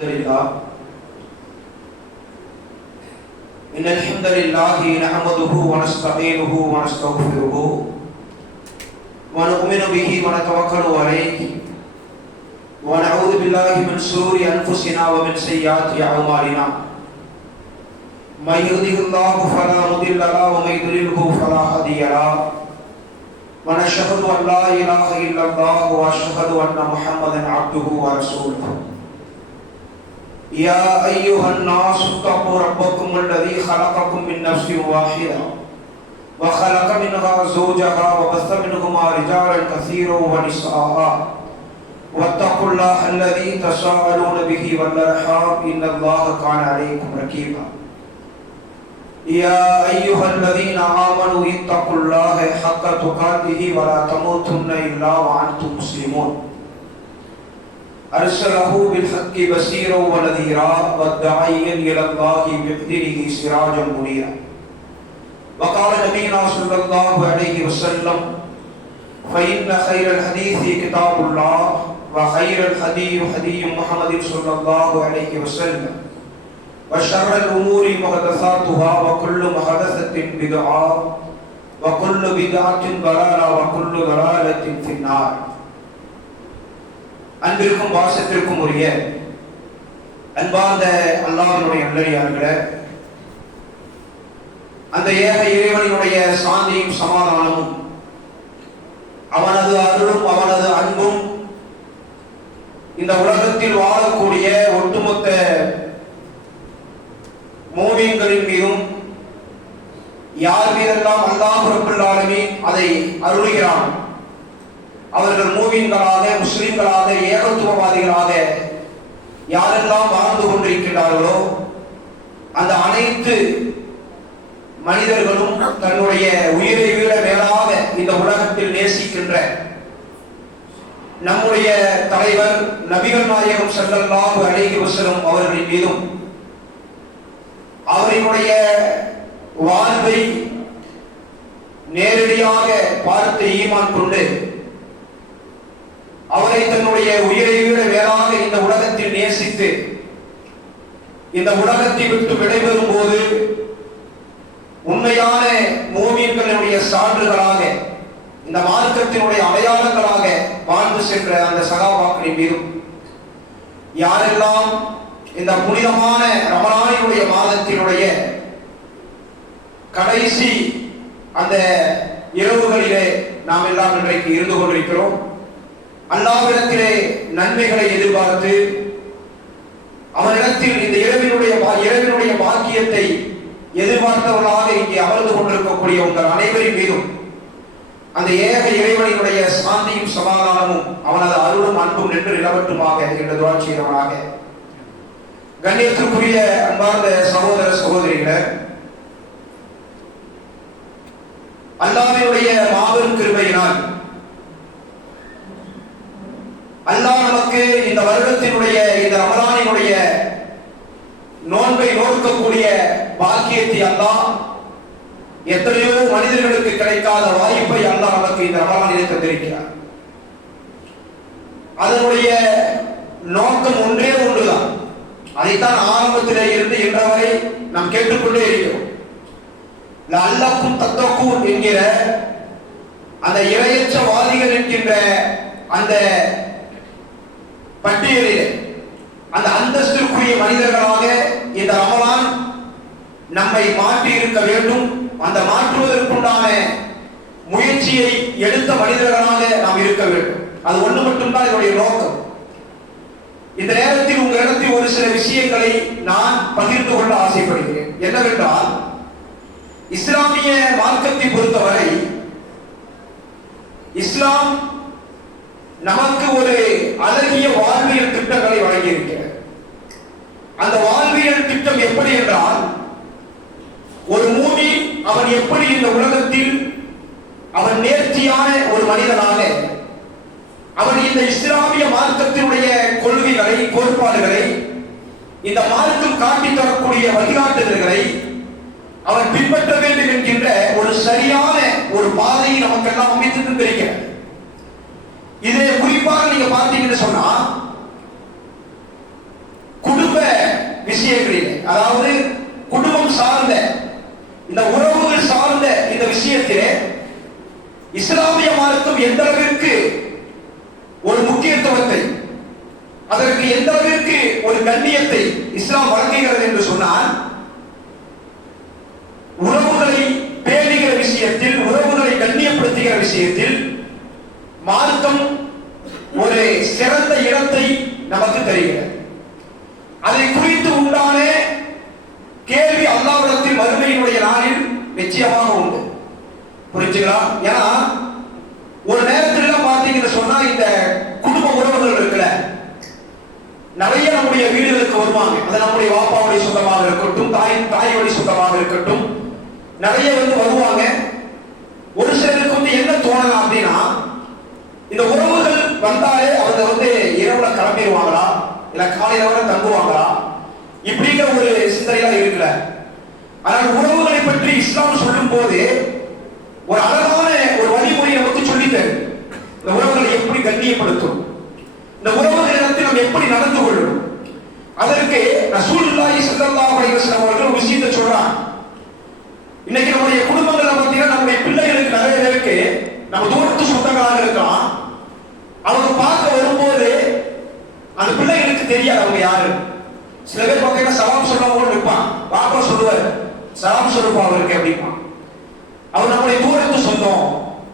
لله إن الحمد لله نحمده ونستعينه ونستغفره ونؤمن به ونتوكل عليه ونعوذ بالله من شرور أنفسنا ومن سيئات أعمالنا من يهده الله فلا مضل له ومن يضلله فلا هادي له ونشهد أن لا إله إلا الله وأشهد أن محمدا عبده ورسوله يا أيها الناس اتقوا ربكم الذي خلقكم من نفس واحدة وخلق منها زوجها وبث منهما رجالا كثيرا ونساء واتقوا الله الذي تساءلون به والأرحام إن الله كان عليكم رقيبا يا أيها الذين آمنوا اتقوا الله حق تقاته ولا تموتن إلا وأنتم مسلمون أرسله بالحق بشيرا ونذيرا وداعيا إلى الله بإذنه سراجا منيرا وقال نبينا صلى الله عليه وسلم فإن خير الحديث كتاب الله وخير الهدي هدي محمد صلى الله عليه وسلم وشر الأمور محدثاتها وكل محدثة بدعة وكل بدعة ضلالة وكل ضلالة في النار. அன்பிற்கும் பாசத்திற்கும் உரிய அன்பார்ந்த அல்லாஹ்வினுடைய நல்லடியார்களே, அந்த ஏக இறைவனுடைய சாந்தியும் சமாதானமும் அவனது அருளும் அவனது அன்பும் இந்த உலகத்தில் வாழக்கூடிய ஒட்டுமொத்த மூமின்களின் மீதும் யார் மீதெல்லாம் அல்லாஹ் ரப்பல் ஆலமீன் அதை அருளுகிறான், அவர்கள் மூமின்களாக முஸ்லிம்களாக ஏகத்துவவாதிகளாக யாரெல்லாம் வாழ்ந்து கொண்டிருக்கிறார்களோ அந்த அனைத்து மனிதர்களும் தன்னுடைய உயிரை விட மேலாக இந்த உலகத்தில் நேசிக்கின்ற நம்முடைய தலைவர் நபிகள் நாயகம் ஸல்லல்லாஹு அலைஹி வஸல்லம் அவர்களின் மீதும் அவர்களுடைய வாழ்வை நேரடியாக பார்த்து ஈமான் கொண்டு அவரை தன்னுடைய உயிரை விட மேலாக இந்த உலகத்தில் நேசித்து இந்த உலகத்தை விட்டு விடைபெறும் போது உண்மையான மூமின்களுடைய சான்றுகளாக இந்த மார்க்கத்தினுடைய அடையாளங்களாக வாழ்ந்து சென்ற அந்த சகாபாக்களின் மீதும் யாரெல்லாம் இந்த புனிதமான ரமலானுடைய மாதத்தினுடைய கடைசி அந்த இரவுகளிலே நாம் எல்லாம் இன்றைக்கு இருந்து கொண்டிருக்கிறோம், அல்லாஹ்விடத்திலே நன்மைகளை எதிர்பார்த்து அவனிடத்தில் இந்த இரவினுடைய பாக்கியத்தை எதிர்பார்த்தவர்களாக இங்கே அமர்ந்து கொண்டிருக்கக்கூடிய உங்கள் அனைவரின் மீதும் அந்த ஏக இறைவனுடைய சாந்தியும் சமாதானமும் அவனது அருளும் அன்பும் நின்று நிலவட்டுமாக என்று துஆ செய்தவனாக. கண்ணியத்திற்குரிய அன்பார்ந்த சகோதர சகோதரிகளே, அல்லாஹ்வினுடைய மாபெரும் கிருபையினால் அல்லாஹ் நமக்கு இந்த வருடத்தினுடைய இந்த ரமலானினுடைய நோன்பை நோக்கக்கூடிய பாக்கியத்தை அல்லாஹ் எத்தனையோ மனிதர்களுக்கு கிடைக்காத வாய்ப்பை அல்லாஹ் நமக்கு இந்த ரமலானிலே தந்திருக்கிறார். அதனுடைய நோக்கம் ஒன்றே ஒன்றுதான். அதைத்தான் ஆரம்பத்திலே இருந்து இன்று வரை நாம் கேட்டுக்கொண்டே இருக்கிறோம். லஅல்லக்கும் தத்தக்கூன் என்கிற அந்த இறையற்றவாதிகள் என்கின்ற அந்த பட்டியலிலே அந்த அந்தஸ்திற்குரிய மனிதர்களாக இந்த ரமலான் நம்மை மாற்றி இருக்க வேண்டும். அந்த மாற்றுவதற்குண்டான முயற்சியை எடுத்த மனிதர்களாக நாம் இருக்க வேண்டும். அது ஒன்று மட்டும்தான் என்னுடைய நோக்கம். இந்த நேரத்தில் உங்களிடத்தில் ஒரு சில விஷயங்களை நான் பகிர்ந்து கொள்ள ஆசைப்படுகிறேன். என்னவென்றால், இஸ்லாமிய மார்க்கத்தை பொறுத்தவரை இஸ்லாம் நமக்கு ஒரு அழகிய வாழ்வியல் திட்டங்களை வழங்கி இருக்கிறது. அந்த வாழ்வியல் திட்டம் எப்படி என்றால், ஒரு மூமின் அவன் எப்படி இந்த உலகத்தில் அவன் நேர்த்தியான ஒரு மனிதனாக அவன் இந்த இஸ்லாமிய மார்க்கத்தினுடைய கொள்கைகளை கோட்பாடுகளை இந்த மார்க்கம் காட்டி தரக்கூடிய வழிகாட்டுதல்களை அவன் பின்பற்ற வேண்டும் என்கின்ற ஒரு சரியான ஒரு பாதையை நமக்கெல்லாம் அமைத்து தந்திருக்கிறது. இதை குறிப்பாக நீங்க பார்த்தீங்கன்னு சொன்னா, அதாவது குடும்பம் சார்ந்த இந்த உறவுகள் சார்ந்த இந்த விஷயத்திலே இஸ்லாமிய மார்க்கம் எந்த அளவிற்கு ஒரு முக்கியத்துவத்தை, அதற்கு எந்த அளவிற்கு ஒரு கண்ணியத்தை இஸ்லாம் வழங்குகிறது என்று சொன்னால், உறவுகளை பேணுகிற விஷயத்தில், உறவுகளை கண்ணியப்படுத்துகிற விஷயத்தில் மார்க்கம் ஒரு சிறந்த இடத்தை நமக்கு தருகிறது. அதை குறித்து உண்டான கேள்வி அல்லாஹ்விடத்தில் மறுமையினுடைய நாளில் நிச்சயமாக உண்டு. புரிஞ்சுங்களா? ஏன்னா ஒரு நேரத்துல பாத்தீங்கன்னு சொன்னா இந்த குடும்ப உறவுகள் இருக்குல்ல, நிறைய நம்முடைய வீடுகளுக்கு வருவாங்க. அது நம்முடைய வாப்பாவுடைய சொந்தமாக இருக்கட்டும், தாயோடைய சொந்தமாக இருக்கட்டும், நிறைய வருவாங்க. ஒரு சிலருக்கு என்ன தோணலாம் அப்படின்னா, இந்த உறவுகள் வந்தாலே அவங்க இரவுல கிளம்பிடுவாங்களா இல்ல காலையில வர தங்குவாங்களா இப்படிங்கிற ஒரு சிந்தனைலாம் இருக்குல்ல. ஆனால் உறவுகளை பற்றி இஸ்லாம் சொல்லும் போது ஒரு அழகான ஒரு வழிமுறையை நமக்கு சொல்லித்தரு. இந்த உறவுகளை எப்படி கண்ணியப்படுத்தும், இந்த உறவுகளிடத்தில் நாம் எப்படி நடந்து கொள்ளணும், அதற்கு ரசூலுல்லாஹி ஸல்லல்லாஹு அலைஹி வஸல்லம் அவர்கள் ஒரு விஷயத்தை சொல்றாங்க. இன்னைக்கு நம்முடைய குடும்பங்களை பார்த்தீங்கன்னா நம்முடைய பிள்ளைகளுக்கு நிறைய பேருக்கு நம்ம தூரத்து சொந்தங்களாக இருக்கலாம், அவங்க பார்க்க வரும்போது அந்த பிள்ளைகளுக்கு தெரியாது அவங்க யாரு. சில பேர் பார்த்தீங்கன்னா சலாம் சொல்லுவாங்க நிற்பான், பாப்பா சொல்லுவார் சலாம் சொல்லுப்பா அவருக்கு அப்படிமா. அவர் நம்முடைய தூரத்து சொந்தம்,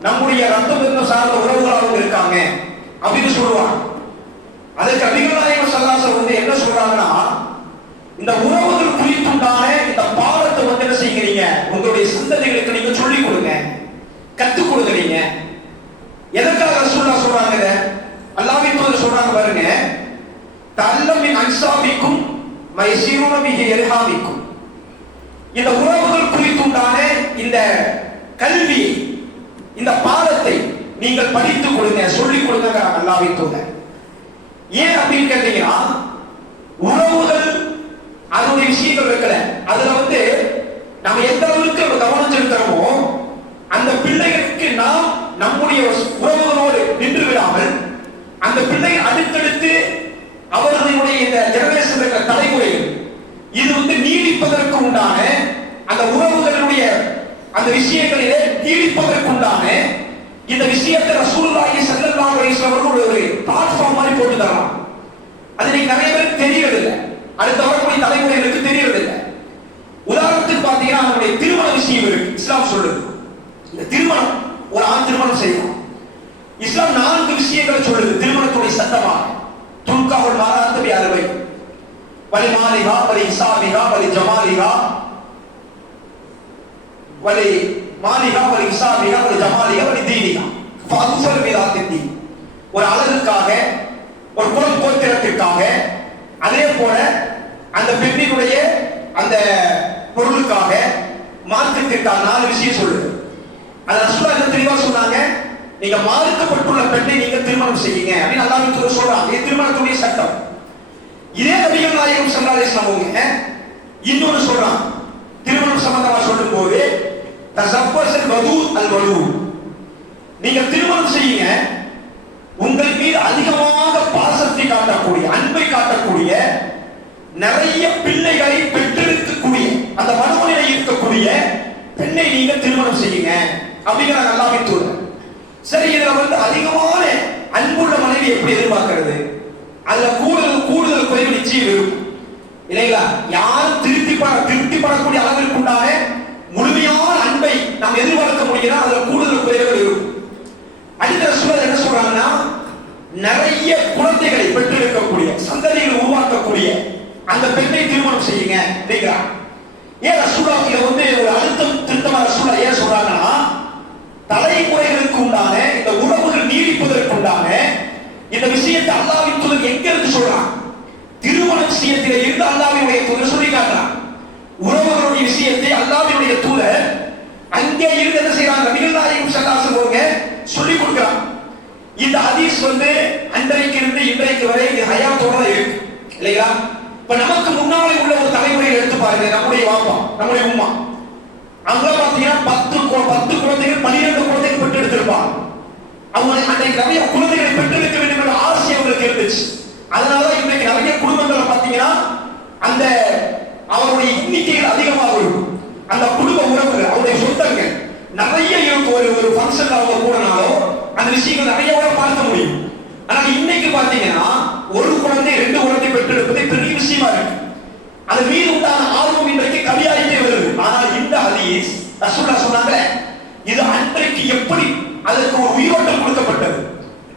நம்முடைய ரத்த பந்தம் சார்ந்த உறவுகள் அவங்க இருக்காங்க அப்படின்னு சொல்லுவாங்க. அதுக்கு நபிகள் நாயகம் ஸல்லல்லாஹு அலைஹி வஸல்லம் என்ன சொல்றாங்கன்னா, இந்த உறவுகள் குறித்துண்டான இந்த பாடத்தை என்ன செய்கிறீங்க, உங்களுடைய சந்ததிகளுக்கு நீங்க சொல்லிக் கொடுங்க, கத்துக் கொடுங்க. நீங்க எதற்காக ரசூலுல்லாஹ் சொல்றாங்க? அல்லாஹ்வின் தூதர் சொல்றாங்க பாருங்க, தஅல்லம் மின் அன்சாபிக்கும் மைஸீருன பிஹி இர்ஹாமிக்கும். இந்த உறவுகள் குறித்துண்டான இந்த கல்வி, இந்த பாடத்தை நீங்கள் படித்துக் கொடுங்க, சொல்லிக் கொடுங்க அல்லாஹ்வின் தூதர். ஏன் அப்படின்னு கேட்டீங்கன்னா, உறவுகள் அதனுடைய விஷயங்கள் இருக்கல, அதுல நம்ம எந்த அளவுக்கு கவனம் செலுத்துறோமோ அந்த பிள்ளைகளுக்கு நாம் நம்முடைய உறவுகளோடு நின்று விடாமல் அந்த பிள்ளைகள் அடுத்தடுத்து அவர்களுடைய இந்த ஜெனரேஷன் இருக்கிற தலைமுறைகள் இது நீடிப்பதற்கு உண்டான அந்த உறவுகளுடைய அந்த விஷயங்களிலே நீடிப்பதற்கு உண்டான இந்த விஷயத்தை ரசூலுல்லாஹி ஸல்லல்லாஹு அலைஹி வஸல்லம் ஒரு பிளாட்ஃபார்ம் மாதிரி போட்டு தரலாம். அது நீங்க நிறைய பேருக்கு தெரியறதில்லை, அடுத்த வரக்கூடிய தலைமுறைகளுக்கு தெரியறதில்லை. உதாரணத்துக்கு பாத்தீங்கன்னா நம்முடைய திருமண விஷயம் இருக்கு. இஸ்லாம் சொல்லுது, இந்த திருமணம் ஒரு ஆண் திருமணம் செய்யணும். இஸ்லாம் 4 விஷயங்களை சொல்லுது திருமணத்துடைய சட்டமாக. துன்காஹுல் மர்அத்து பி அர்பை வலி மாலிஹா வலி இசாபிஹா வலி ஜமாலிஹா வலி மாலிஹா வலி இசாபிஹா வலி ஜமாலிஹா வலி தீனிஹா ஃபஅன்ஸர் பிதாத்தி தீன். ஒரு அழகுக்காக, ஒரு குலம் கோத்திரத்திற்காக, அதே போல அந்த பெண்ணினுடைய அந்த பொருளுக்காக, மார்க்கத்திற்காக 4 விஷயம் சொல்லுது. அது ரசூலுல்லாஹ் என்ன தெளிவா சொன்னாங்க, நீங்க மார்க்கப்பட்டுள்ள பெண்ணை நீங்க திருமணம் செய்யுங்க அப்படின்னு அல்லாஹ்வின் தூதர் சொல்றாங்க. இது திருமணத்துடைய சட்டம். இதே நபிகள் நாயகம் ஸல்லல்லாஹு அலைஹி வஸல்லம் அவங்க இன்னொரு சொல்றாங்க, திருமணம் சம்பந்தமா சொல்லும்போது தஸப்பஸல் வதூத் அல் வலூத், நீங்க திருமணம் செய்யுங்க, உங்கள் மீது அதிகமாக பாசத்தை காட்டக்கூடிய, அன்பை காட்டக்கூடிய, நிறைய பிள்ளைகளை பெற்றெடுக்கக்கூடிய அந்த மனோநிலை இருக்கக்கூடிய பெண்ணை நீங்க திருமணம் செய்யுங்க அப்படிங்கிறாங்க அல்லாஹ்வின் தூதர். சரி, இதுல அதிகமான அன்புள்ள மனைவி எப்படி எதிர்பார்க்கிறது? அதுல கூடுதல் குறைவு நிச்சயம் இருக்கும் இல்லைங்களா? யாரும் திருப்திப்படக்கூடிய அளவிற்கு உண்டான முழுமையான அன்பை நாம் எதிர்பார்க்க முடியும்னா அதுல கூடுதல் குறைவுகள் இருக்கும். அடுத்த சூழல் என்ன சொல்றாங்கன்னா, நிறைய குழந்தைகளை பெற்றெடுக்கக்கூடிய, சந்ததிகளை உருவாக்கக்கூடிய அந்த பெண்ணை திருமணம் செய்யுங்க அப்படிங்கிறாங்க. ஏன் ரசூலுல்லாஹ் இத ஒரு அழுத்தம் திருத்தமா ரசூலுல்லாஹ் ஏன் சொல்றாங்கன்னா, தலைமுறைகளுக்கு உண்டான இந்த உறவுகள் நீடிப்பதற்கு உண்டான இந்த விஷயத்தை அல்லாஹ்வின் தூதர் எங்க இருந்து சொல்றான்? திருமண விஷயத்திலே இருந்து அல்லாஹ்வுடைய தூதர் சொல்லி காட்டுறான். உறவுகளுடைய விஷயத்தை அல்லாஹ்வுடைய தூதர் அங்கே இருந்து என்ன செய்யறாங்க? நபிகள் நாயகம் ஸல்லல்லாஹு அலைஹி வஸல்லம் சொல்லி கொடுக்கிறான். இந்த ஹதீஸ் அன்றைக்கு இருந்து இன்றைக்கு வரை இது ஹயாத்தோட இருக்கு இல்லையா? இப்ப நமக்கு முன்னாலே உள்ள ஒரு தலைமுறையை எடுத்து பாருங்க, நம்முடைய வாப்பா, நம்முடைய உம்மா, அங்க பாத்தீங்கன்னா 10 குழந்தைகள் 12 குழந்தைகள் பெற்று எடுத்திருப்பாங்க. அவங்க அன்றைக்கு நிறைய குழந்தைகளை பெற்றெடுக்க வேண்டும் என்ற ஆசை அவங்களுக்கு இருந்துச்சு. அதனால இன்றைக்கு நிறைய குடும்பங்களை பாத்தீங்கன்னா அந்த அவருடைய அவருடைய எண்ணிக்கைகள் அதிகமாக இருக்கும். அந்த குடும்ப உறவுகள், அவருடைய சொந்தங்கள் நிறைய இருக்கும். ஒரு ஃபங்க்ஷன்ல அவங்க கூடனாலும் அந்த விஷயங்கள் நிறைய பார்க்க முடியும். ஆனா இன்னைக்கு பாத்தீங்கன்னா ஒரு குழந்தை 2 குழந்தை பெற்றெடுப்பது பெரிய விஷயமா இருக்கு. அது மீது உண்டான ஆர்வம் இன்றைக்கு கவியாயிட்டே வருது. ஆனால் இந்த ஹதீஸ் ரசூலுல்லாஹ் சொன்னாங்க, இது அன்றைக்கு எப்படி அதற்கு ஒரு உயிரோட்டம் கொடுக்கப்பட்டது,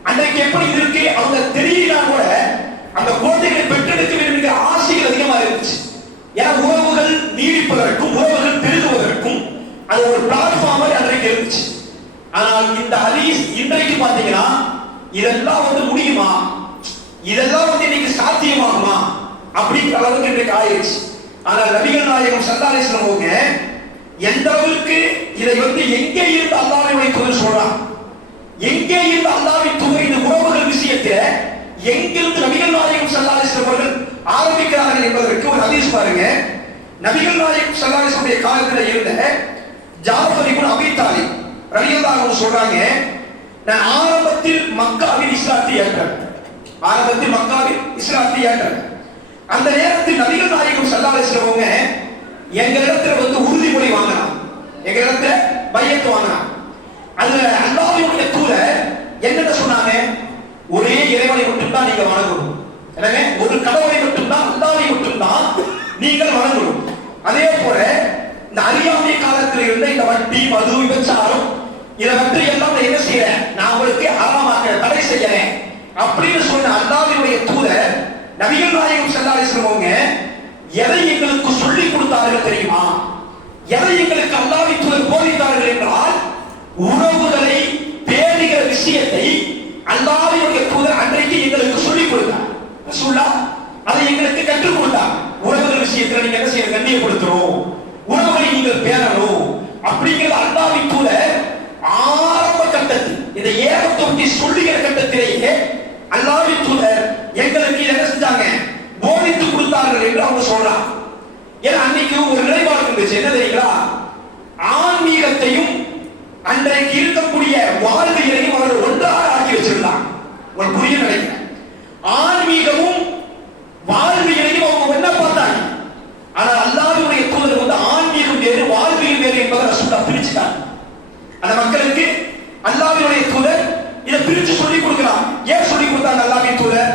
அன்றைக்கு எப்படி இருக்கு அவங்க தெரியலனா கூட அந்த குழந்தைகளை பெற்றெடுக்க வேண்டும் என்கிற ஆசைகள் அதிகமா இருந்துச்சு. ஏன்னா உறவுகள் நீடிப்பதற்கும் உறவுகள் பெருகுவதற்கும் அது ஒரு பிளாட்ஃபார்மாக அன்றைக்கு இருந்துச்சு. ஆனால் இந்த ஹதீஸ் இன்றைக்கு பாத்தீங்கன்னா இதெல்லாம் முடியுமா, இதெல்லாம் இன்னைக்கு சாத்தியமாகுமா அப்படிங்கிற அளவுக்கு இன்றைக்கு ஆயிடுச்சு. ஆனால் நபிகள் நாயகம் ஸல்லல்லாஹு அலைஹி வஸல்லம் அவங்க எந்த அளவுக்கு இதை எங்கே இருந்து அல்லாஹ்வுடைய தூதர் சொல்றாங்க, எங்கே இருந்து அல்லாஹ்வின் தூதர் இந்த உறவுகள் விஷயத்துல எங்கிருந்து நபிகள் நாயகம் ஸல்லல்லாஹு அலைஹி வஸல்லம் அவர்கள் ஆரம்பிக்கிறார்கள் என்பதற்கு ஒரு ஹதீஸ் பாருங்க. நபிகள் நாயகம் ஸல்லல்லாஹு அலைஹி வஸல்லம் காலத்தில் இருந்த ஜாஃபர் இப்னு அபீ தாலிப் ரலியல்லாஹு அன்ஹு சொல்றாங்க, நான் ஆரம்பத்தில் மக்காவில் இஸ்லாத்தை ஏற்றேன். ஆரம்பத்தில் மக்காவில் இஸ்லாத்தை ஏற்றேன். அந்த நேரத்தில் நபிகள் நாயகம் ஸல்லல்லாஹு அலைஹி வஸல்லம் அவங்க எங்களிடத்துல உறுதிமொழி வாங்கினான், எங்களிடத்துல பையத்து வாங்கினான். அதுல அல்லாஹ்வுடைய தூதர் என்னென்ன சொன்னாங்க, ஒரே இறைவனை மட்டும்தான் நீங்க வணங்கணும், எனவே ஒரு கடவுளை மட்டும்தான், அல்லாஹ்வை மட்டும்தான் நீங்கள் வணங்கணும். அதே போல இந்த அறியாமை காலத்தில் இருந்த இந்த வட்டி மது விபச்சாரம் இதை பற்றி எல்லாம் என்ன செய்யறேன், நான் உங்களுக்கு ஹராமாக்கிறேன், தடை செய்யறேன் அப்படின்னு சொன்ன அல்லாஹ்வுடைய தூதர் நபிகள் நாயகம் ஸல்லல்லாஹு அலைஹி வஸல்லம் அவங்க எதை எங்களுக்கு சொல்லி கொடுத்தார்கள் தெரியுமா? எதை எங்களுக்கு அல்லாஹ்வின் தூதர் போதித்தார்கள் என்றால், உறவுகளை பேணுகிற விஷயத்தை அல்லாஹ்வுடைய தூதர் அன்றைக்கு எங்களுக்கு சொல்லிக் கொடுத்தார். ரசூலுல்லாஹ் அதை எங்களுக்கு கற்றுக் கொடுத்தார். உறவுகள் விஷயத்துல நீங்க என்ன செய்யணும், கண்ணியப்படுத்தணும், உறவுகளை நீங்கள் பேணணும் அப்படிங்கிற அல்லாஹ்வின் தூதர் ஆரம்ப கட்டத்தில் இந்த ஏகத்தொட்டி சொல்லுகிற கட்டத்திலேயே அல்லாஹ்வின் தூதர் எங்களுக்கு என்ன செஞ்சாங்க, போதித்து கொடுத்தார்கள் என்று அவங்க சொல்றாங்க. ஏன்னா அன்னைக்கு ஒரு நிலைப்பாடு இருந்துச்சு, என்ன தெரியுங்களா, ஆன்மீகத்தையும் அன்றைக்கு இருக்கக்கூடிய வாழ்வியலையும் அவர்கள் ஒன்றாக ஆக்கி வச்சிருந்தாங்க. உங்களுக்கு புரிய நினைக்கிறேன், ஆன்மீகமும் வாழ்வியலையும் அவங்க ஒன்னா பார்த்தாங்க. ஆனால் அல்லாஹ்வுடைய தூதர் ஆன்மீகம் வேறு வாழ்வியல் வேறு என்பதை ரசூலுல்லாஹ் பிரிச்சுட்டாங்க. அந்த மக்களுக்கு அல்லாஹ்வுடைய தூதர் இதை பிரிச்சு சொல்லிக் கொடுக்கிறார். ஏன் சொல்லிக் கொடுத்தாங்க அல்லாஹ்வின் தூதர்?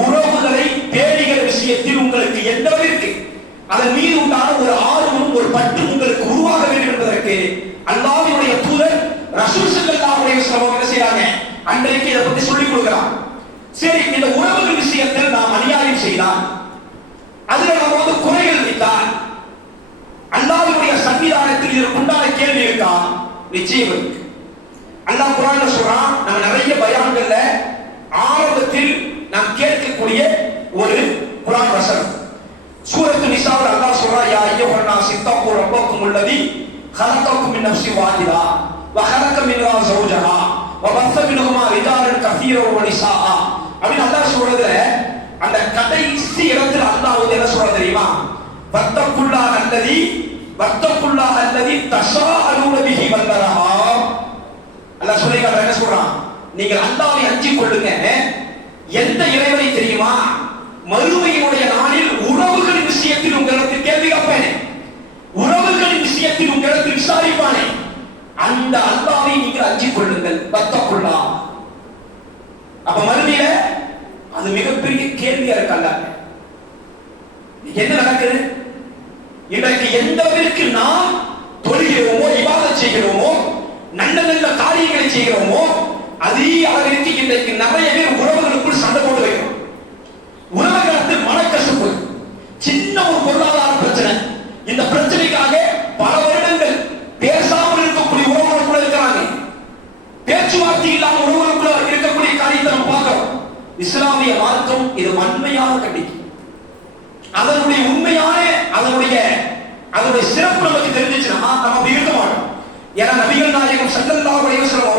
உறவுகளை பேணுகிற விஷயத்தில் உங்களுக்கு எந்த அளவிற்கு அதன் மீது உண்டான ஒரு ஆர்வமும் ஒரு பற்று உங்களுக்கு உருவாக வேண்டும் என்பதற்கு அல்லாஹ்வுடைய தூதர் ரசூல் ஸல்லல்லாஹு அலைஹி வஸல்லம் என்ன செய்றாங்க, அன்றைக்கு இதை பற்றி சொல்லிக் கொடுக்கிறார். சரி, இந்த உறவுகள் விஷயத்தில் நாம் அநியாயம் செய்தால், அதுல நம்ம குறைகள் வைத்தால் அல்லாஹ்வுடைய சன்னிதானத்தில் இதற்குண்டான கேள்வி இருக்கா? நிச்சயம் இருக்கு. அல்லாஹ் குர்ஆன்ல சொல்றான், நம்ம நிறைய பயான்கள்ல ஆரம்பத்தில் நாம் கேட்கக்கூடிய ஒரு குர்ஆன் வசனம் சூரத்து நிசாவில் அல்லாஹ் சொல்றான், யா அய்யுஹன் நாஸ் இத்தகு ரப்பக்கும் அல்லதி خلقكم من نفس واحدة وخلق منها زوجها وبث منهما رجالا كثيرا ونساء அப்படின்னு அல்லாஹ் சொல்றதுல அந்த கடைசி இடத்துல அல்லாஹ் என்ன சொல்றான் தெரியுமா? வத்தகுல்லாஹ அல்லதி தஸாஅலூன பிஹி வல் அர்ஹாம். அல்லாஹ் சொல்லிட்டான், என்ன சொல்றான், நீங்கள் அல்லாஹ்வை அஞ்சிக் கொள்ளுங்க. எந்த இறைவனை தெரியுமா? மறுமையினுடைய நாளில் உறவுகளின் விஷயத்தில் உங்களுக்கு கேள்வி கேட்பேன், உறவுகளின் விஷயத்தில் உங்களுக்கு விசாரிப்பானே, அந்த அல்லாஹ்வை நீங்கள் அஞ்சிக் கொள்ளுங்கள். வத்தகுல்லாஹ். அப்ப மறுமையில அது மிகப்பெரிய கேள்வியா இருக்கல்ல. என்ன நடக்குது? இன்றைக்கு எந்த அளவிற்கு நாம் தொழுகிறோமோ, இபாதத் செய்கிறோமோ, நல்ல நல்ல காரியங்களை செய்கிறோமோ, அதே அளவிற்கு இன்றைக்கு நிறைய பேர் உறவுகளுக்குள் சண்டை போட்டு வைக்கிறோம். உறவுகளுக்கு மனக்கசப்பு, சின்ன ஒரு பொருளாதார பிரச்சனை, இந்த பிரச்சனைக்காக பல வருடங்கள் பேசாமல் இருக்கக்கூடிய உறவுகளுக்குள்ள இருக்கிறாங்க. பேச்சுவார்த்தை இல்லாமல் உறவுகளுக்குள்ள இருக்கக்கூடிய காரியத்தை நம்ம பார்க்கிறோம். இஸ்லாமிய மார்க்கம் இது வன்மையாக கண்டிக்கும். அதனுடைய உண்மையான அதனுடைய சிறப்பு நமக்கு தெரிஞ்சிச்சுன்னா நம்ம இருக்க மாட்டோம். ஏன்னா நபிகள் நாயகம் ஸல்லல்லாஹு அலைஹி வஸல்லம்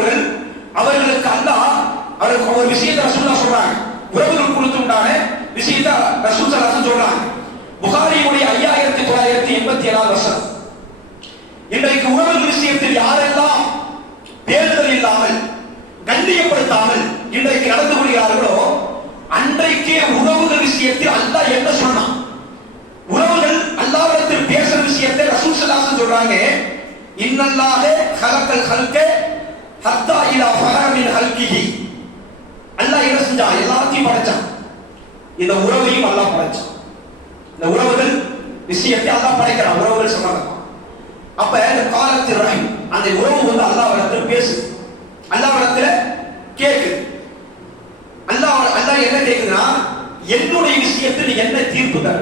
அவர்களுக்கு அல்லாஹ் அவருக்கு ஒரு விஷயத்தை ரசூலுல்லாஹ் சொல்றாங்க, உறவுகள் குறித்து உண்டான விஷயத்தை ரசூல் ஸல்லல்லாஹு அலைஹி வஸல்லம் சொல்றாங்க. புகாரியுடைய 5987 வசனம். இன்றைக்கு உறவுகள் விஷயத்தில் யாரெல்லாம் பேணுதல் இல்லாமல் கண்ணியப்படுத்தாமல் இன்றைக்கு நடந்து கொள்கிறார்களோ, அன்றைக்கே உறவுகள் விஷயத்தில் அல்லாஹ் என்ன சொன்னான்? உறவுகள் அல்லாஹ் இன்னல்லாஹ ஹலக்கல் ஹல்க ஹத்தா இலா ஃபரக மின் ஹல்கிஹி. அல்லாஹ் என்ன செஞ்சான்? எல்லாத்தையும் படைச்சான். இந்த உறவையும் அல்லாஹ் படைச்சான். இந்த உறவுகள் விஷயத்தை அல்லாஹ் படைக்கிறான். உறவுகள் சொல்றாங்க. அப்ப இந்த காலத்து ரஹீம் அந்த உறவு வந்து அல்லாஹ்விடத்தில் பேசு, அல்லாஹ்விடத்தில் கேக்கு. அல்லாஹ் என்ன கேக்குதுன்னா, என்னுடைய விஷயத்தில் என்ன தீர்ப்பு தர,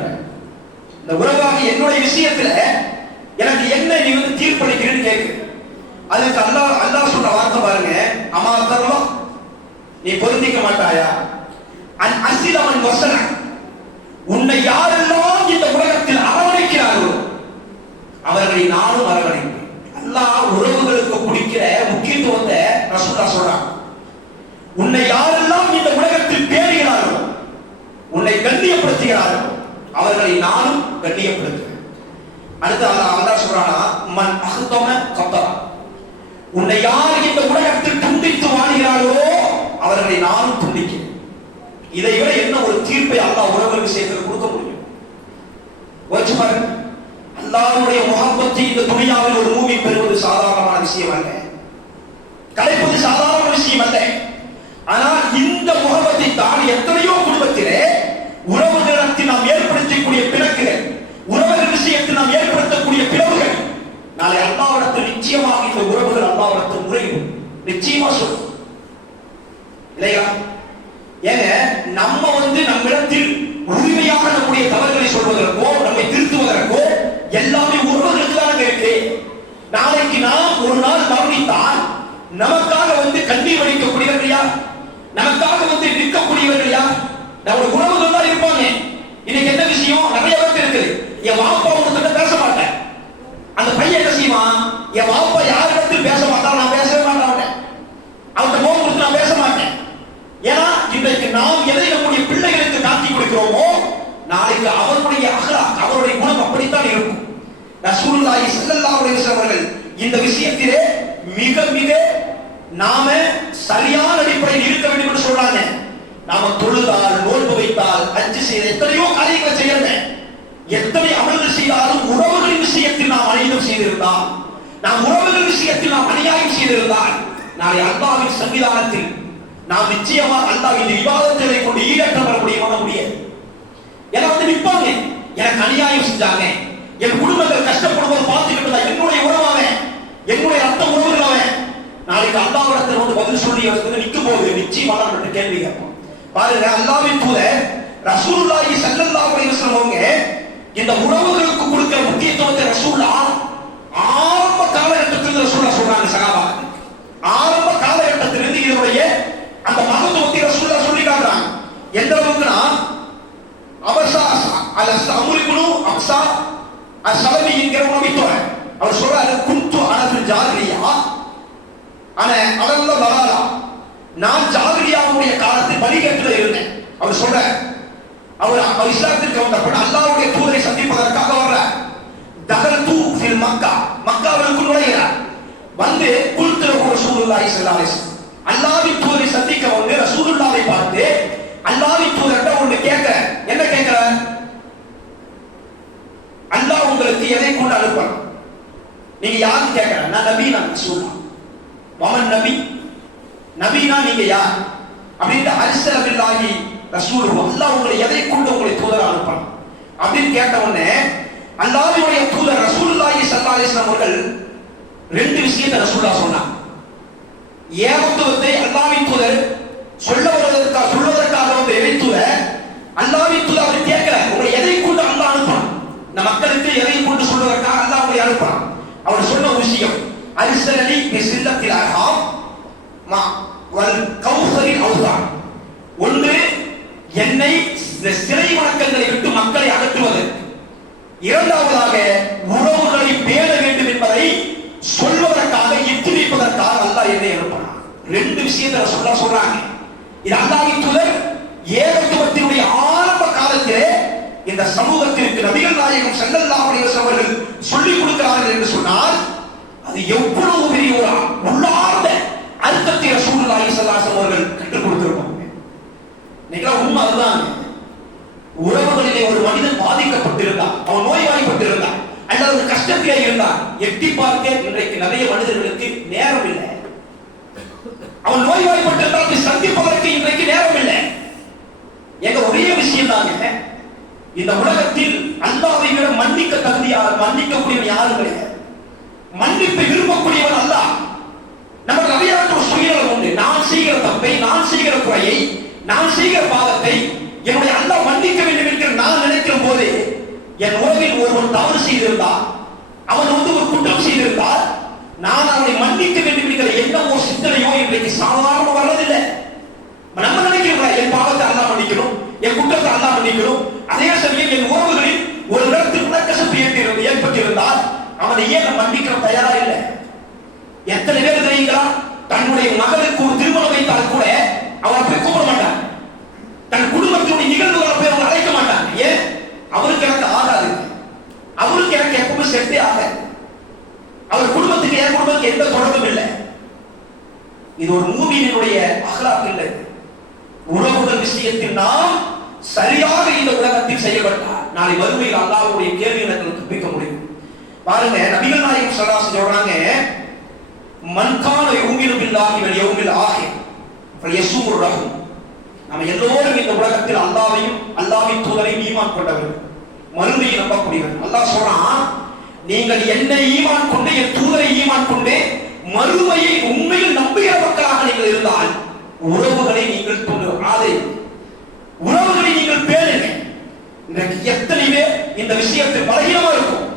இந்த உறவாக என்னுடைய விஷயத்துல எனக்கு என்ன நீ வந்து தீர்ப்பளிக்கிறேன்னு கேக்கு. அதுக்கு அல்லாஹ் சொன்ன வார்த்தை பாருங்க, அம்மா தருவா நீ பொருந்திக்க மாட்டாயா? அசிலமன் வசன, உன்னை யாரெல்லாம் இந்த உலகத்தில் அரவணைக்கிறார்களோ அவர்களை நானும் அரவணைப்பேன். அல்லாஹ் உறவுகளுக்கு குடிக்கிற முக்கியத்துவத்தை ரசூலுல்லாஹ் சொல்றாங்க. உன்னை யாரெல்லாம் இந்த உலகத்தில் பேணுகிறார்களோ, உன்னை கண்ணியப்படுத்துகிறார்களோ அவர்களை நானும் கண்ணியப்படுத்துவேன். அடுத்து அல்லாஹ் சொல்றானா, மன் அஹ்தம கத்தரா, உன்னை யார் இந்த உலகத்தில் துண்டித்து வாழ்கிறார்களோ அவர்களை நானும் துண்டிக்கிறேன். இதை விட என்ன ஒரு தீர்ப்பை அல்லாஹ் உறவுகள் விஷயத்தில் கொடுக்க முடியும்? யோசிச்சு பாருங்க. அல்லாஹ்வுடைய முஹப்பத்தை இந்த துனியாவில் ஒரு மூமின் பெறுவது சாதாரணமான விஷயம் அல்ல, கிடைப்பது சாதாரண விஷயம் அல்ல. ஆனால் இந்த முஹப்பத்தை தான் எத்தனையோ குடும்பத்திலே உறவுகளிடத்தில் நாம் ஏற்படுத்தக்கூடிய பிணக்குகள், உறவுகள் விஷயத்தில் நாம் ஏற்படுத்தக்கூடிய பிளவுகள் நாளை அல்லாஹ்விடத்தில் நிச்சயமாக இந்த உறவுகள் அல்லாஹ்விடத்தில் முறையிடும். நிச்சயமா சொல்லும் இல்லையா? ஏங்க நம்ம வந்து நம்மிடத்தில் உரிமையாக நம்முடைய தவறுகளை சொல்வதற்கோ நம்மை திருத்துவதற்கோ எல்லாமே உறவுகளுக்கு தான் இருக்கு. நாளைக்கு நாம் ஒரு நாள் மரணித்தால் நமக்காக வந்து கண்ணீர் வடிக்கக்கூடியவர்கள் யார்? நமக்காக வந்து நிற்கக்கூடியவர்கள் யார்? நம்முடைய உறவுகள் தான் இருப்பாங்க. இன்னைக்கு என்ன விஷயம்? நிறைய பேருக்கு இருக்குது. என் வாப்பா உங்ககிட்ட பேச மாட்டேன், அந்த பையன் என்ன செய்வான்? என் வாப்பா யாரிடத்தில் பேச மாட்டான், நான் பேசவே மாட்டேன், அவன்கிட்ட போக கொடுத்து நான் பேச மாட்டேன். ஏன்னா இன்றைக்கு நாம் எதை நம்முடைய பிள்ளைகளுக்கு காட்டி கொடுக்கிறோமோ நாளைக்கு அவருடைய அஹ்லாக், அவருடைய குணம் அப்படித்தான் இருக்கும். ரசூலுல்லாஹி ஸல்லல்லாஹு அலைஹி வஸல்லம் அவர்கள் இந்த விஷயத்திலே மிக மிக நாம சரியான அடிப்படையில் இருக்க வேண்டும் என்று சொல்றாங்க. நாம தொழுதால், நோன்பு வைத்தால், ஹஜ் செய்த எத்தனையோ காரியங்களை செய்யறேன், எத்தனை அமல்கள் செய்தாலும் உறவுகளின் விஷயத்தில் நாம் அநியாயம் செய்திருந்தால், நாம் உறவுகள் விஷயத்தில் நாம் அநியாயம் செய்திருந்தால் நாளை அல்லாஹ்வின் சன்னிதானத்தில் நாம் நிச்சயமாக அல்லாஹ் இந்த இபாதத்தை கொண்டு ஈடேற்றம் பெற முடியாது. ஏன்னா வந்து நிற்பாங்க, எனக்கு அநியாயம் செஞ்சாங்க, என் குடும்பங்கள் கஷ்டப்படுவதை பார்த்துக்கிட்டு என்னுடைய உறவாவன், என்னுடைய ரத்த உறவுகளவன், நாளைக்கு அல்லாஹ்விடத்தில் வந்து பதில் சொல்லி நிற்கும் போது நிச்சயமாக நம்ம கேள்வி கேட்போம். பாருங்க, அல்லாஹ்வின் தூதர் ரசூலுல்லாஹி ஸல்லல்லாஹு அலைஹி வஸல்லம் அவங்க இந்த உறவுகளுக்கு கொடுக்கிற முக்கியத்துவத்தை ரசூலுல்லாஹ் ஆரம்ப காலகட்டத்தில் ரசூலுல்லாஹ் சொல்றாங்க. சஹாபாக்கள் ஆரம்ப காலகட்டத்திலிருந்து இதனுடைய அந்த மகத்துவத்தை ரசூலுல்லாஹ் சொல்லி காட்டுறாங்க. எந்த அளவுக்குன்னா, அபஸா அல்-அம்ருகுனு அப்ஸா அஸ்-ஸலமி என்கிற ஒரு நபித்தோழர் அவர் சொல்றாரு, குந்து அனஃபில் ஜாஹிலியா ஆனா அதல்ல வராலா, நான் ஜாஹிலியாவுடைய காலத்தில் வழிகேட்டில் இருந்தேன். அவர் சொல்ற, அவர் இஸ்லாத்திற்கு வந்த பின் அல்லாஹ்வுடைய தூதரை சந்திப்பதற்காக வர்றார். தகல்து ஃபில் மக்கா, மக்காவிற்கு நுழைகிறார். வந்து குல்து ரசூலுல்லாஹி ஸல்லல்லாஹு அலைஹி வஸல்லம், அல்லாஹ்வின் தூதரை சந்திக்க வந்து ரசூலுல்லாஹை பார்த்து அல்லாஹ்வின் தூதர்கிட்ட ஒன்று கேட்க. என்ன கேட்கிற? அல்லாஹ் உங்களுக்கு எதை கொண்டு அனுப்பணும், நீங்க யாரும் கேட்கிற? நான் நபி, நான் ரசூலுல்லாஹ். வமன் நபி, நபினா நீங்க யார் அப்படின்ட்டு அர்ஸல பில்லாஹி ரசூலுஹு, அல்லாஹ் உங்களை எதை கொண்டு உங்களை தூதரா அனுப்பணும் அப்படின்னு கேட்ட உடனே அல்லாஹ்வுடைய தூதர் ரசூலுல்லாஹி ஸல்லல்லாஹு அலைஹி வஸல்லம் அவர்கள் ரெண்டு விஷயத்தை ரசூலுல்லாஹ் சொன்னாங்க. ஏகத்துவத்தை அல்லாஹ்வின் தூதர் சொல்வதற்காக வந்து இறை தூதர் அல்லாஹ்வின் தூதர் அவர் கேட்கல, உங்களை எதை கொண்டு அல்லாஹ் அனுப்பணும், இந்த மக்களுக்கு எதை கொண்டு சொல்வதற்காக அல்லாஹ் உங்களை அனுப்பணும். அவர் சொன்ன விஷயம், அர்ஸலனி பிஸில்லத்தில் அர்ஹாம் மா வல் கௌஸரில் அவ்ஸான், ஒன்று என்னை சிலை வணக்கங்களை விட்டு மக்களை அகற்றுவது, இரண்டாவதாக உறவுகளை பேண வேண்டும் என்பதை சொல்வதற்காக எச்சரிப்பதற்காக அல்லாஹ் என்னை அனுப்பினார். ரெண்டு விஷயத்தை சொல்றாங்க. இது அல்லாஹ்வின் தூதர் ஏகத்துவத்தினுடைய ஆரம்ப காலத்திலே இந்த சமூகத்திற்கு நபிகள் நாயகம் ஸல்லல்லாஹு அலைஹி வஸல்லம் அவர்கள் சொல்லிக் கொடுக்கிறார்கள் என்று சொன்னால் அது எவ்வளவு பெரிய ஒரு உள்ளார்ந்த அர்த்தத்தை ரசூலுல்லாஹி ஸல்லல்லாஹு அலைஹி வஸல்லம் அவர்கள் கற்றுக் கொடுத்திருப்பாங்க. இன்னைக்கு உண்மை அதுதான். உறவுகளிலே ஒரு மனிதன் பாதிக்கப்பட்டிருந்தான், அவன் நோய்வாய்ப்பட்டிருந்தான், அல்லது ஒரு கஷ்டத்திலே இருந்தான், எட்டி பார்க்க இன்றைக்கு நிறைய மனிதர்களுக்கு நேரம் இல்லை. அவன் நோய்வாய்ப்பட்டிருந்தால் சந்திப்பதற்கு இன்றைக்கு நேரம் இல்லை. எங்க ஒரே விஷயம் தாங்க, இந்த உலகத்தில் அல்லாஹ்வை விட மன்னிக்க தகுதியார் மன்னிக்கக்கூடியவன் யாரும் கிடையாது. மன்னிப்பை விரும்பக்கூடியவன் அல்லாஹ். நமக்கு நிறைய சுயநலம் உண்டு. நான் செய்கிற தப்பை, நான் செய்கிற குறையை, நான் செய்கிற பாவத்தை என்னுடைய அல்லாஹ் மன்னிக்க வேண்டும் என்கிற நான் நினைக்கிற போது, என் உறவில் ஒருவன் தவறு செய்திருந்தால், அவன் ஒரு குற்றம் செய்திருந்தால், நான் அவனை மன்னிக்க வேண்டும் என்கிற எண்ணமோ சிந்தனையோ இன்றைக்கு சாதாரண வர்றதில்லை. நம்ம நினைக்கிறோம் என் பாவத்தை அல்லாஹ் மன்னிக்கணும், என் குற்றத்தை அல்லாஹ் மன்னிக்கணும். அதே சமயம் என் உறவுகளில் ஒரு இடத்தில் உணக்கசப்பு ஏற்பட்டிருந்தால் அவனை ஏன் மன்னிக்கிற தயாரா இல்லை. எத்தனை பேர் தெரியுங்களா, தன்னுடைய மகளுக்கு ஒரு திருமணம் வைத்தால் கூட அவரை போய் கூப்பிட மாட்டாங்க. தன் குடும்பத்தினுடைய நிகழ்வுகளை போய் அவங்க அழைக்க மாட்டாங்க. ஏன்? அவருக்கு எனக்கு ஆகாது, அவருக்கு எனக்கு எப்பவுமே செட்டே ஆகாது, அவர் குடும்பத்துக்கு என் குடும்பத்துக்கு எந்த தொடர்பும் இல்லை. இது ஒரு மூமியினுடைய அகலாக் இல்லை. உறவுகள் விஷயத்தில் நாம் சரியாக இந்த உலகத்தில் செய்யப்பட்டால் நாளை வறுமையில் அல்லாஹ்வுடைய கேள்வி எனக்கு தப்பிக்க முடியும். பாருங்க, நபிகள் நாயகம் ஸல்லல்லாஹு அலைஹி வஸல்லம் சொல்றாங்க, மன்கான யுமினு பில்லாஹி வல் யௌமில் ஆகிர் ஃபயஸூர் ரஹம். நம்ம எல்லோரும் இந்த உலகத்தில் அல்லாஹ்வையும் அல்லாஹ்வின் தூதரையும் ஈமான் கொண்டவர்கள், மறுமையை நம்பக்கூடியவர்கள். அல்லாஹ் சொல்றான், நீங்கள் என்னை ஈமான் கொண்டு என் தூதரை ஈமான் கொண்டு மறுமையை உண்மையில் நம்புகிற மக்களாக நீங்கள் இருந்தால் உறவுகளை நீங்கள் உறவுகளை நீங்கள் பேணுங்க. இன்றைக்கு எத்தனை பேர் இந்த விஷயத்தில் பலகீனமா இருக்கும்,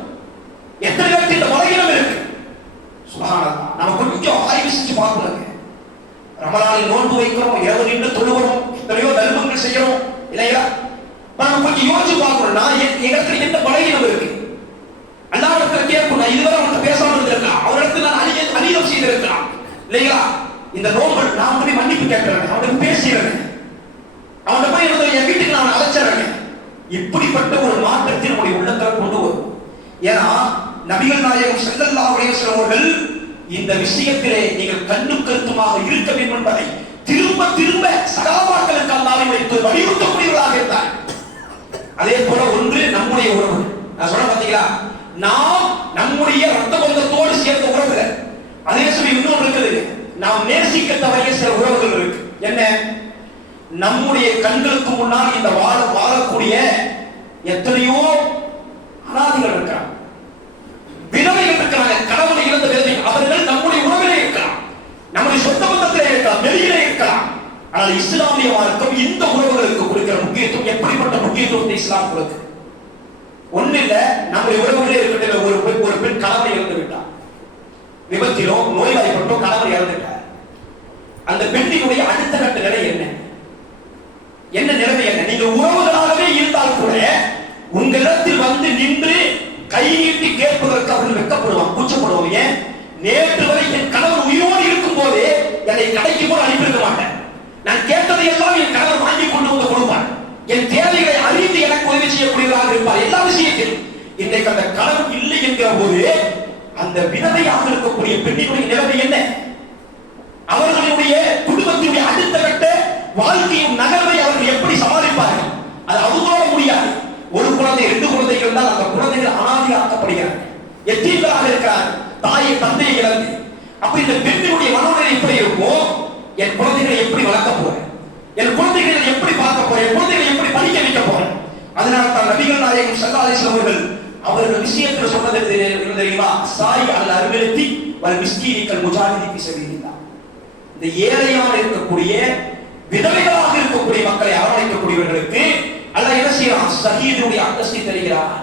எத்தனை பேருக்கு இந்த பலகீனம் இருக்கு. சுப்ஹானல்லாஹ், நம்ம கொஞ்சம் ஆய்வு செஞ்சு பார்க்கணுங்க. ரமலானில் நோன்பு வைக்கிறோம், இரவு நின்று தொழுகிறோம், எத்தனையோ தர்மங்கள் செய்யறோம் இல்லையா? நம்ம கொஞ்சம் யோசிச்சு பார்க்கணும், நான் இடத்துல என்ன பலகீனம் இருக்கு. அல்லாஹ்விடத்தில் கேட்கணும், நான் இதுவரை அவன்கிட்ட பேசாம இருந்திருக்கலாம், அவரிடத்தில் நான் அநீதம் செய்திருக்கலாம் இல்லையா? இந்த நோன்பு நான் போய் மன்னிப்பு கேட்கிறேன், அவனுக்கு பேசுகிறேன், அவனை போய் என் வீட்டுக்கு நான் அழைச்சிடறேன். இப்படிப்பட்ட ஒரு மாற்றத்தை நம்முடைய உள்ளத்தில் கொண்டு வரும். ஏன்னா நபிகள் நாயகம் ஸல்லல்லாஹு அலைஹி வஸல்லம் அவர்கள் இந்த விஷயத்திலே நீங்கள் கண்ணும் கருத்துமாக இருக்க வேண்டும் என்பதை திரும்ப திரும்ப சகாபாக்களுக்கு அல்லாஹ் வைத்து வலியுறுத்தக்கூடியவர்களாக இருந்தார். அதே போல ஒன்று நம்முடைய உறவு. நான் சொல்ல பாத்தீங்களா, நாம் நம்முடைய ரத்த பந்தத்தோடு சேர்ந்த உறவுகள். அதே சமயம் இன்னொன்று இருக்குது, நாம் நேசிக்க தவறிய சில உறவுகள் இருக்கு. என்ன? நம்முடைய கண்களுக்கு முன்னால் இந்த வாழக்கூடிய எத்தனையோ அனாதைகள் இருக்கிறாங்க, விதவைகள் இருக்கிறாங்க, கணவனை இழந்த விதவை. அவர்கள் நம்முடைய உறவிலே இருக்கலாம், நம்முடைய சொந்த பந்தத்திலே இருக்கலாம், வெளியிலே இருக்கலாம். ஆனால் இஸ்லாமிய மார்க்கம் இந்த உறவுகளுக்கு கொடுக்கிற முக்கியத்துவம், எப்படிப்பட்ட முக்கியத்துவத்தை இஸ்லாம் கொடுக்கு. ஒண்ணு இல்ல, நம்முடைய உறவுகளே இருக்கட்டும், ஒரு பெண் கணவனை இழந்து விட்டார், விபத்திலோ நோய்வாய்ப்பட்டோ கணவர் இறந்துட்டார். அந்த பெண்ணினுடைய அடுத்த கட்ட நிலை என்ன நிலைமை என்ன? நீங்க உறவுகளாகவே இருந்தால் கூட உங்களிடத்தில் வந்து நின்று கை நீட்டி கேட்பதற்கு அவர்கள் வெட்கப்படுவான், கூச்சப்படுவான். ஏன்? நேற்று வரை என் கணவர் உயிரோடு இருக்கும் போது என்னை கடைக்கு போல அனுப்பியிருக்க மாட்டேன், நான் கேட்டதை எல்லாம் என் கணவர் வாங்கி கொண்டு வந்து கொடுப்பார், என் தேவைகளை அறிந்து எனக்கு உதவி செய்யக்கூடியவராக இருப்பார் எல்லா விஷயத்திலும். இன்றைக்கு அந்த கணவர் இல்லை என்கிற போது அந்த விதவையாக இருக்கக்கூடிய பெண்ணினுடைய நிலைமை என்ன? அவர்களுடைய குடும்பத்தினுடைய அடுத்த கட்ட வாழ்க்கையின் நகர்வை அவர்கள் எப்படி சமாளிப்பார்கள்? அது அவங்களோட முடியாது. ஒரு குழந்தை, 2 குழந்தைகள் இருந்தால் அந்த குழந்தைகள் அனாதையாக்கப்படுகிறார்கள், எத்தீம்களாக இருக்கிறார், தாயை தந்தையை இழந்து. அப்ப இந்த பெண்ணினுடைய மனோநிலை எப்படி இருக்கும்? என் குழந்தைகளை எப்படி வளர்க்க போறேன், என் குழந்தைகளை எப்படி பார்க்க போறேன், என் குழந்தைகளை எப்படி படிக்க வைக்க போறேன். அதனால தான் நபிகள் நாயகம் ஸல்லல்லாஹு அலைஹி வஸல்லம் அவர்கள் விஷயத்தில் சொன்னது தெரியுமா? சாய் அல் அர்மிலத்தி வல் மிஸ்கீனிக்கல் முஜாஹிதி ஃபீ ஸபீலில்லாஹ். இந்த ஏழையாக இருக்கக்கூடிய விதவைகளாக இருக்கக்கூடிய மக்களை அரவணைக்கக்கூடியவர்களுக்கு அல்லாஹ் என்ன செய்யறான்? ஷஹீதுடைய அந்தஸ்தை தருகிறான்,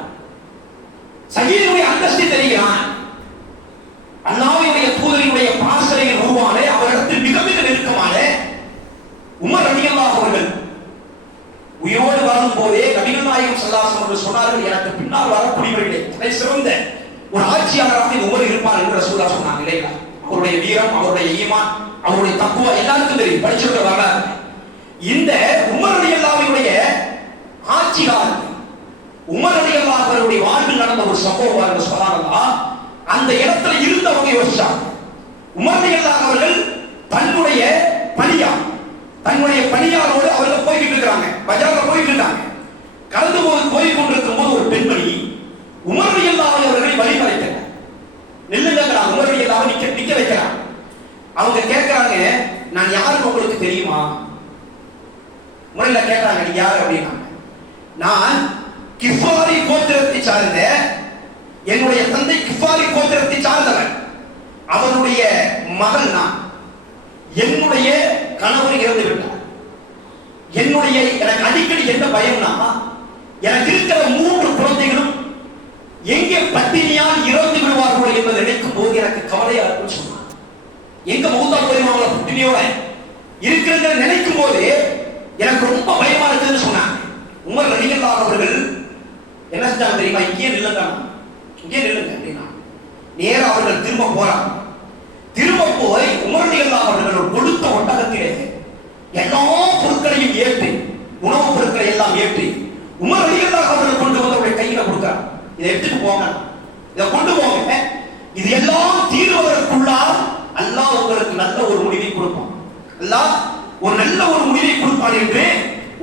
ஷஹீதுடைய அந்தஸ்தை தருகிறான். அல்லாஹ்வுடைய தூதரினுடைய பாசறையில் உருவான அவரிடத்தில் மிக மிக நெருக்கமான உமர் ரலியல்லாஹு அவர்கள் உயிரோடு வாழும் போதே நபிகள் நாயகம் ஸல்லல்லாஹு அலைஹி வஸல்லம் சொன்னார்கள், எனக்கு பின்னால் வரக்கூடியவர்களே தலை சிறந்த ஒரு ஆட்சியாளராக உமர் இருப்பார் என்று ரசூலுல்லாஹ் சொன்னாங்க இல்லையா? அவருடைய வீரம், அவருடைய ஈமான், அவருடைய தக்குவா எல்லாருக்கும் தெரியும், படிச்சுட்டு வரலாறு. இந்த உமர் ரலியல்லாஹுடைய ஆட்சி காலத்தில் உமர் ரலியல்லாஹு அவருடைய வாழ்வில் நடந்த ஒரு சம்பவம் என்று சொல்லலாம். அந்த இடத்துல இருந்தவங்க யோசிச்சாங்க, உமர் ரலியல்லாஹு அவர்கள் தன்னுடைய பணியாளரோடு அவர்கள் போய்கிட்டு இருக்காங்க, பஜார்ல போயிட்டு இருக்காங்க. கடந்து போய் கொண்டிருக்கும் போது ஒரு பெண்மணி உமர் ரலியல்லாஹு அவர்களை வழிமறைக்கிறார். கிஃபாரி கோத்திரத்தை சார்ந்த என்னுடைய தந்தை கிஃபாரி கோத்திரத்தை சார்ந்தவர். அவருடைய மகள் நான். என்னுடைய கணவர் இறந்து விட்டார். எனக்கு அடிக்கடி என்ன பயம்னா, எனக்கு இருக்கிற 3 குழந்தைகளும் எங்கே பட்டினியால் இறந்து விடுவார்களோ என்பதை நினைக்கும் போது எனக்கு கவலையா இருக்குன்னு சொன்னார். எங்க மௌத்தா போயிருவாங்களோ பட்டினியோட இருக்கிறத நினைக்கும் போது எனக்கு ரொம்ப பயமா இருக்குதுன்னு சொன்னாங்க. உமர் ரலியல்லாஹு அவர்கள் என்ன செஞ்சாங்க தெரியுமா? இங்கே நில்லுங்க அப்படின்னா நேரா அவர்கள் திரும்ப போறாங்க. திரும்ப போய் உமர் ரலியல்லாஹு அவர்கள் கொடுத்த ஒட்டகத்திலே எல்லா பொருட்களையும் ஏற்றி, உணவுப் பொருட்களை எல்லாம் ஏற்றி உமர் ரலியல்லாஹு அவர்கள் கொண்டு வந்து அவருடைய கையில கொடுக்கிறார். இதை எடுத்துட்டு போங்க, இதை கொண்டு போங்க, இது எல்லாம் தீர்வதற்குள்ளால் அல்லாஹ் உங்களுக்கு நல்ல ஒரு முடிவை கொடுப்பான், அல்லாஹ் ஒரு நல்ல ஒரு முடிவை கொடுப்பான் என்று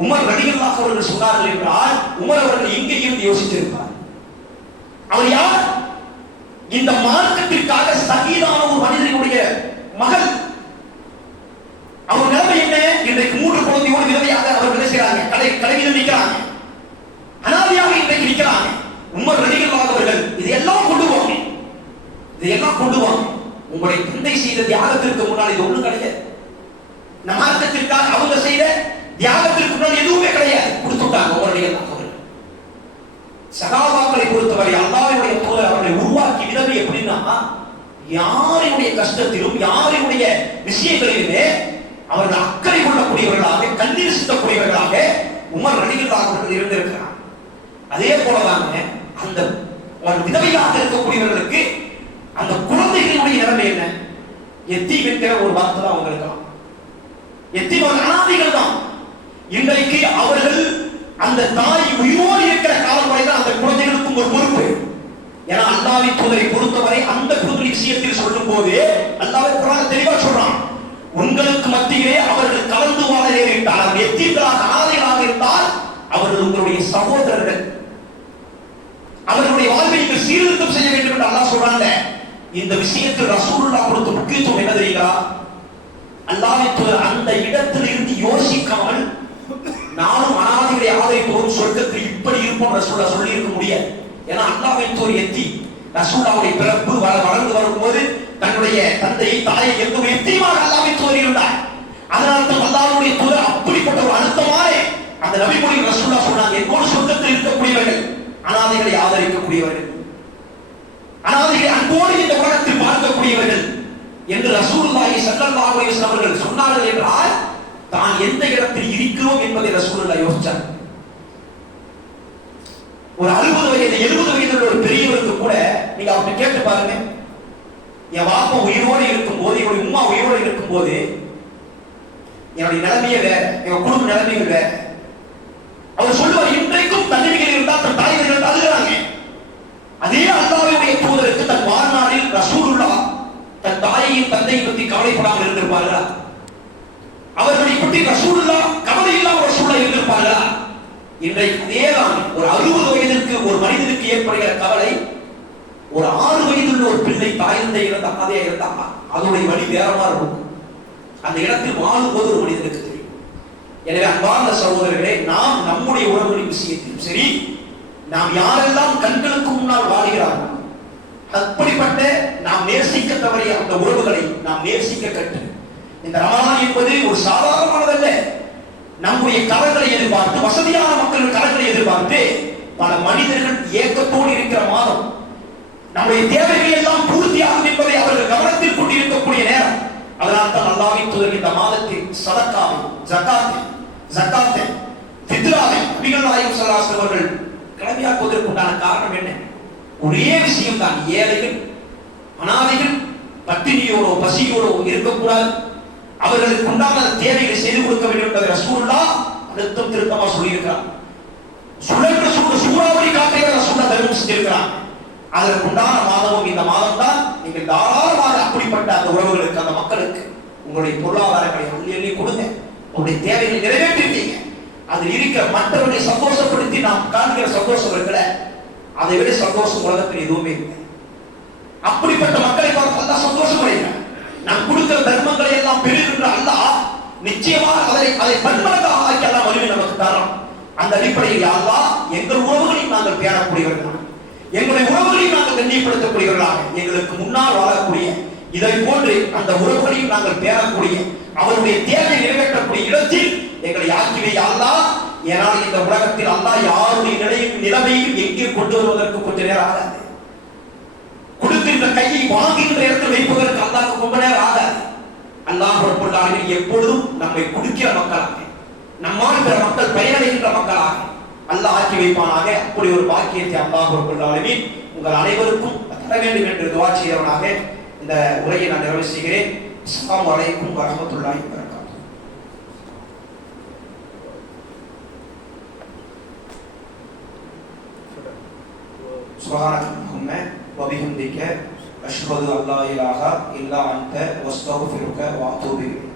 உமர் ரலியல்லாஹு அவர்கள் சொன்னார்கள் என்றால், உமர் அவர்கள் எங்கே இருந்து யோசித்திருப்பார்? அவர் யார்? இந்த மார்க்கத்திற்காக சகீதான ஒரு மனிதனுடைய மகள். அவர் நிலைமை என்ன? இன்றைக்கு 3 குழந்தையோடு விதவையாக அவர் என்ன செய்றாங்க? கடையில் நிற்கிறாங்க, அனாதையாக இன்றைக்கு நிற்கிறாங்க. உமர் ரலியல்லாஹு அவர்கள் இதையெல்லாம் கொண்டு வாங்க, இதையெல்லாம் கொண்டு வாங்க. உங்களுடைய தந்தை செய்த தியாகத்திற்கு முன்னால் இது ஒண்ணு கிடையாது. இந்த மார்க்கத்திற்காக அவங்க செய்த தியாகத்திற்கு முன்னால் எதுவுமே கிடையாது. கொடுத்துட்டாங்க உமர் ரலியல்லாஹு அவர்கள். சகாபாக்களை பொறுத்தவரை அல்லாஹ்வுடைய தூதர் அவர்களை உருவாக்கி விதவை எப்படின்னா, யாருடைய கஷ்டத்திலும் யாருடைய விஷயங்களிலுமே அவர்கள் அக்கறை கொள்ளக்கூடியவர்களாக, கண்ணீர் சிந்தக்கூடியவர்களாக உமர் ரலியல்லாஹு அவர்கள் இருந்திருக்கிறார். அதே போலதாங்க அந்த விதவையாக இருக்கக்கூடியவர்களுக்கு அந்த குழந்தைகளுடைய நிலைமை என்ன? எத்தீம் என்கிற ஒரு வார்த்தை தான் அவங்க இருக்கலாம். எத்தீம் அனாதைகள் தான். இன்றைக்கு அவர்கள் அந்த தாய் உயிரோடு இருக்கிற காலம் வரைதான் அந்த குழந்தைகளுக்கும் ஒரு பொறுப்பு. ஏன்னா அல்லாஹ்வின் தூதரை பொறுத்தவரை அந்த குழந்தை விஷயத்தில் சொல்லும் போது அல்லாஹ் குர்ஆன் தெளிவா சொல்றான், உங்களுக்கு மத்தியிலே அவர்கள் கலந்து வாழ நேரிட்டால், அவர்கள் எத்தீம்களாக அனாதைகளாக இருந்தால் அவர்கள் உங்களுடைய சகோதரர்கள், அவர்களுடைய வாழ்வை நீங்கள் சீர்திருத்தம் செய்ய வேண்டும் என்று அல்லாஹ் சொல்றாங்க. இந்த விஷயத்தில் ரசூலுல்லாஹ் கொடுத்த முக்கியத்துவம் என்ன தெரியுங்களா? அல்லாஹ்வின் தூதர் அந்த இடத்தில் இருந்து யோசிக்காமல் நானும் அனாதைகளை ஆதரிப்போம் சொர்க்கத்தில் இப்படி இருப்போம் ரசூலுல்லாஹ் சொல்லி இருக்க முடியாது. ஏன்னா அல்லாஹ்வின் தூதர் எத்தி ரசூலுல்லாஹ்வுடைய பிறப்பு வளர்ந்து வரும்போது தன்னுடைய தந்தை தாயை எந்த எத்தியமாக அல்லாஹ்வின் தூதர் இருந்தார். அதனால தான் அல்லாஹ்வுடைய தூதர் அப்படிப்பட்ட ஒரு அழுத்தமான அந்த நபிமொழி ரசூலுல்லாஹ் சொன்னாங்க, என்னோடு சொர்க்கத்தில் இருக்கக்கூடியவர்கள் அனாதைகளை ஆதரிக்கக்கூடியவர்கள், அனாதைகளை அன்போடு இந்த உலகத்தில் பார்க்கக்கூடியவர்கள் என்று ரசூலுல்லாஹி ஸல்லல்லாஹு அலைஹி வஸல்லம் அவர்கள் சொன்னார்கள் என்றால் தான் எந்த இடத்தில் இருக்கிறோம் என்பதை ரசூலுல்லாஹ் யோசிச்சார். ஒரு 60 வயது 70 வயதுள்ள ஒரு பெரியவருக்கு கூட நீங்க அவர்கிட்ட கேட்டு பாருங்க, என் வாப்பா உயிரோடு இருக்கும் போது, என்னுடைய உம்மா உயிரோடு இருக்கும் போது என்னுடைய நிலைமையே வேற, எங்க குடும்ப நிலைமைகள் வேற. அவர் சொல்லுவார், இன்றைக்கும் தன்னிகள் இருந்தால் தன் தாய்கள் அழுகிறாங்க. அதே அல்லாஹ்வுடைய தூதருக்கு தன் வாழ்நாளில் ரசூலுல்லாஹ் தன் தாயையும் தந்தையை பற்றி கவலைப்படாமல் இருந்திருப்பார்களா? அவர்களை பற்றி ரசூலுல்லாஹ் கவலை இல்லாமல் ரசூலுல்லாஹ் இருந்திருப்பார்களா? இன்றைக்கு அதேதான் ஒரு 60 வயதிற்கு ஒரு மனிதனுக்கு ஏற்படுகிற கவலை, ஒரு 6 வயதுள்ள ஒரு பிள்ளை தாய் தந்தை இழந்த அனாதையா இருந்தா அதனுடைய வழி வேறமா இருக்கும். அந்த இடத்தில் வாழும்போது ஒரு மனிதனுக்கு தெரியும். எனவே அன்பார்ந்த சகோதரர்களே, நாம் நம்முடைய உறவுகளின் விஷயத்திலும் சரி, நாம் யாரெல்லாம் கண்களுக்கு முன்னால் வாழ்கிறார்கள் அப்படிப்பட்ட நாம் நேசிக்க தவறிய அந்த உறவுகளை நாம் நேசிக்க கற்று, இந்த ரமலான் என்பது ஒரு சாதாரணமானதல்ல. நம்முடைய கரங்களை எதிர்பார்த்து, வசதியான மக்களின் கரங்களை எதிர்பார்த்து பல மனிதர்கள் ஏக்கத்தோடு இருக்கிற மாதம். நம்முடைய தேவைகள் எல்லாம் பூர்த்தியாகும் என்பதை அவர்கள் கவனத்தில் கொண்டிருக்கக்கூடிய நேரம். அதனால் தான் அல்லாஹ்வின் தூதர் இந்த மாதத்தில் சதக்காவை, ஜகாத்தை, ஃபித்ராவை நபிகள் நாயகம் ஸல்லல்லாஹு அலைஹி அவர்கள் கடமையாக்குவதற்குண்டான காரணம் என்ன? ஒரே விஷயம் தான், ஏழைகள் அனாதைகள் பட்டினியோடோ பசியோடோ இருக்கக்கூடாது, அவர்களுக்கு உண்டான தேவைகளை செய்து கொடுக்க வேண்டும் என்பதை ரசூலுல்லாஹ் அழுத்தம் திருத்தமா சொல்லியிருக்கிறார். சூறாவளி காற்றை ரசூலுல்லாஹ் தர்மம் செஞ்சிருக்கிறார். அதற்கு உண்டான மாதமும் இந்த மாதம் தான். நீங்கள் தாராளமாக அப்படிப்பட்ட அந்த உறவுகளுக்கு, அந்த மக்களுக்கு உங்களுடைய பொருளாதாரங்களை அள்ளி கொடுங்க. உங்களுடைய தேவைகளை நிறைவேற்றிருக்கீங்க. அதில் இருக்கிற மற்றவர்களை சந்தோஷப்படுத்தி நாம் காண்கிற சந்தோஷம் இருக்கிற அதை விட சந்தோஷம் உலகத்தில் எதுவுமே இல்லை. அப்படிப்பட்ட மக்களை பார்த்து அல்லாஹ் சந்தோஷம் அடைகிறார். நாம் கொடுக்கிற தர்மங்களை எல்லாம் பெறுகின்ற அல்லாஹ் நிச்சயமாக அதை பன்மடங்காக ஆக்கி அல்லாஹ் வலிமை நமக்கு தரும். அந்த அடிப்படையில் அல்லாஹ் எங்கள் உறவுகளை நாங்கள் பேணக்கூடியவர்களாக, எங்களுடைய உறவுகளையும் நாங்கள் கண்ணியப்படுத்தக்கூடியவர்களாக, எங்களுக்கு முன்னால் வாழக்கூடிய இதை போன்று அந்த உறவுகளையும் நாங்கள் பேணக்கூடிய, அவருடைய தேவை நிறைவேற்றக்கூடிய இடத்தில் எங்களை ஆக்கிவை அல்லாஹ். ஏனால் இந்த உலகத்தில் அல்லாஹ் யாருடைய நிலைமையும் எங்கே கொண்டு வருவதற்கு கொஞ்ச நேரம் ஆகாது. கொடுக்கின்ற கையை வாங்குகின்ற இடத்தில் வைப்பதற்கு அல்லாஹ்வுக்கு ரொம்ப நேரம் ஆகாது. அல்லாஹ் ரப்பல் ஆலமீன் எப்பொழுதும் நம்மை கொடுக்கிற மக்களாக, நம்மால் பிற மக்கள் பயனடைகின்ற மக்களாக அல்லாஹ் ஆக்கி வைப்பானாக. அப்படி ஒரு பாக்கியத்தை அல்லாஹ் ரப்பல் ஆலமீன் உங்கள் அனைவருக்கும் தர வேண்டும் என்று துஆ செய்தவனாக இந்த உரையை நான் நிறைவு செய்கிறேன். அஸ்ஸலாமு அலைக்கும் வரஹ்மத்துல்லாஹி வபரகாத்துஹு. சுப்ஹானக வ பிஹம்திக அஷ்ஹது அல்லா இலாஹா இல்லா அன்த வஸ்தக்ஃபிருக வ அத்தூபு இலைக்.